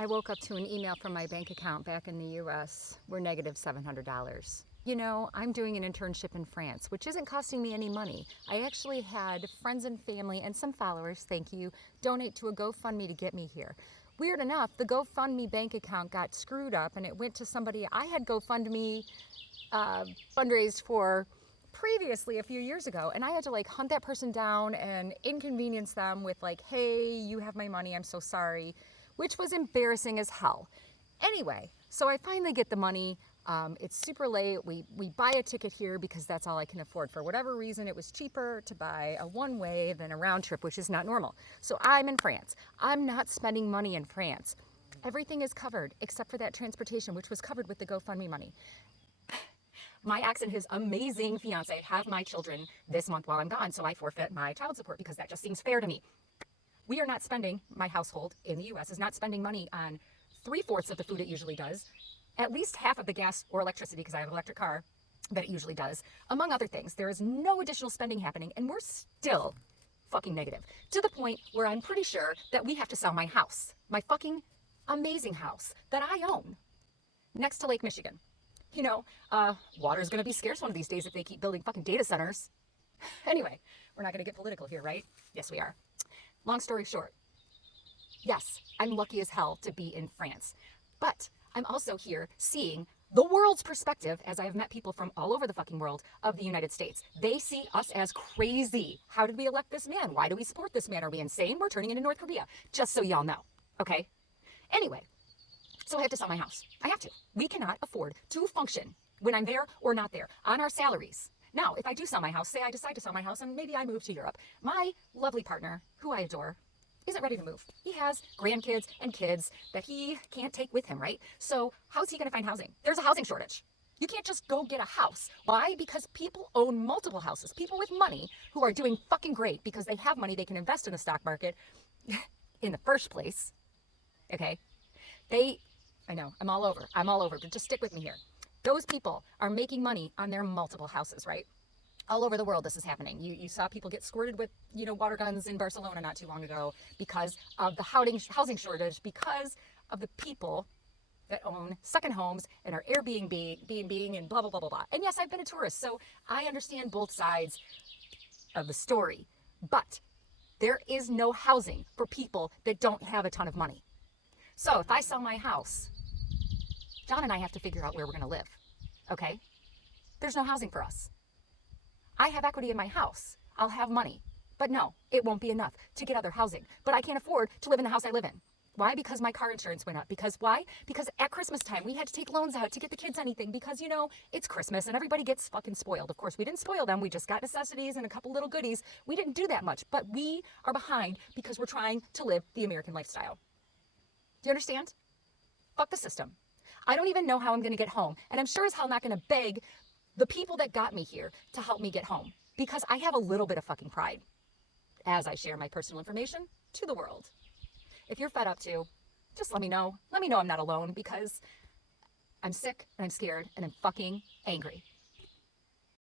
I woke up to an email from my bank account back in the US. We're negative $700. You know, I'm doing an internship in France, which isn't costing me any money. I actually had friends and family and some followers, thank you, donate to a GoFundMe to get me here. Weird enough, the GoFundMe bank account got screwed up and it went to somebody I had GoFundMe fundraised for previously a few years ago, and I had to like hunt that person down and inconvenience them with like, hey, you have my money, I'm so sorry, which was embarrassing as hell. Anyway, so I finally get the money. It's super late. We buy a ticket here because that's all I can afford. For whatever reason, it was cheaper to buy a one-way than a round trip, which is not normal. So I'm in France. I'm not spending money in France. Everything is covered except for that transportation, which was covered with the GoFundMe money. My ex and his amazing fiance have my children this month while I'm gone, so I forfeit my child support because that just seems fair to me. We are not spending, my household in the US is not spending money on 3/4 of the food it usually does, at least half of the gas or electricity, because I have an electric car, that it usually does. Among other things, there is no additional spending happening, and we're still fucking negative. To the point where I'm pretty sure that we have to sell my house, my fucking amazing house that I own next to Lake Michigan. You know, water is going to be scarce one of these days if they keep building fucking data centers. Anyway, we're not going to get political here, right? Yes, we are. Long story short, yes, I'm lucky as hell to be in France, but I'm also here seeing the world's perspective, as I've met people from all over the fucking world of the United States. They see us as crazy. How did we elect this man? Why do we support this man? Are we insane? We're turning into North Korea. Just so y'all know, okay? Anyway, so I have to sell my house. I have to. We cannot afford to function when I'm there or not there on our salaries. Now, if I do sell my house, say I decide to sell my house and maybe I move to Europe, my lovely partner, who I adore, isn't ready to move. He has grandkids and kids that he can't take with him, right? So how's he going to find housing? There's a housing shortage. You can't just go get a house. Why? Because people own multiple houses. People with money who are doing fucking great because they have money they can invest in the stock market in the first place. Okay? I know, I'm all over, but just stick with me here. Those people are making money on their multiple houses, right? All over the world, this is happening. You saw people get squirted with, water guns in Barcelona not too long ago because of the housing shortage, because of the people that own second homes and are Airbnb and blah, blah, blah, blah, blah. And yes, I've been a tourist, so I understand both sides of the story. But there is no housing for people that don't have a ton of money. So if I sell my house, John and I have to figure out where we're going to live, okay? There's no housing for us. I have equity in my house. I'll have money. But no, it won't be enough to get other housing. But I can't afford to live in the house I live in. Why? Because my car insurance went up. Because why? Because at Christmas time, we had to take loans out to get the kids anything because, it's Christmas and everybody gets fucking spoiled. Of course, we didn't spoil them. We just got necessities and a couple little goodies. We didn't do that much. But we are behind because we're trying to live the American lifestyle. Do you understand? Fuck the system. I don't even know how I'm going to get home. And I'm sure as hell not going to beg the people that got me here to help me get home. Because I have a little bit of fucking pride as I share my personal information to the world. If you're fed up too, just let me know. Let me know I'm not alone because I'm sick and I'm scared and I'm fucking angry.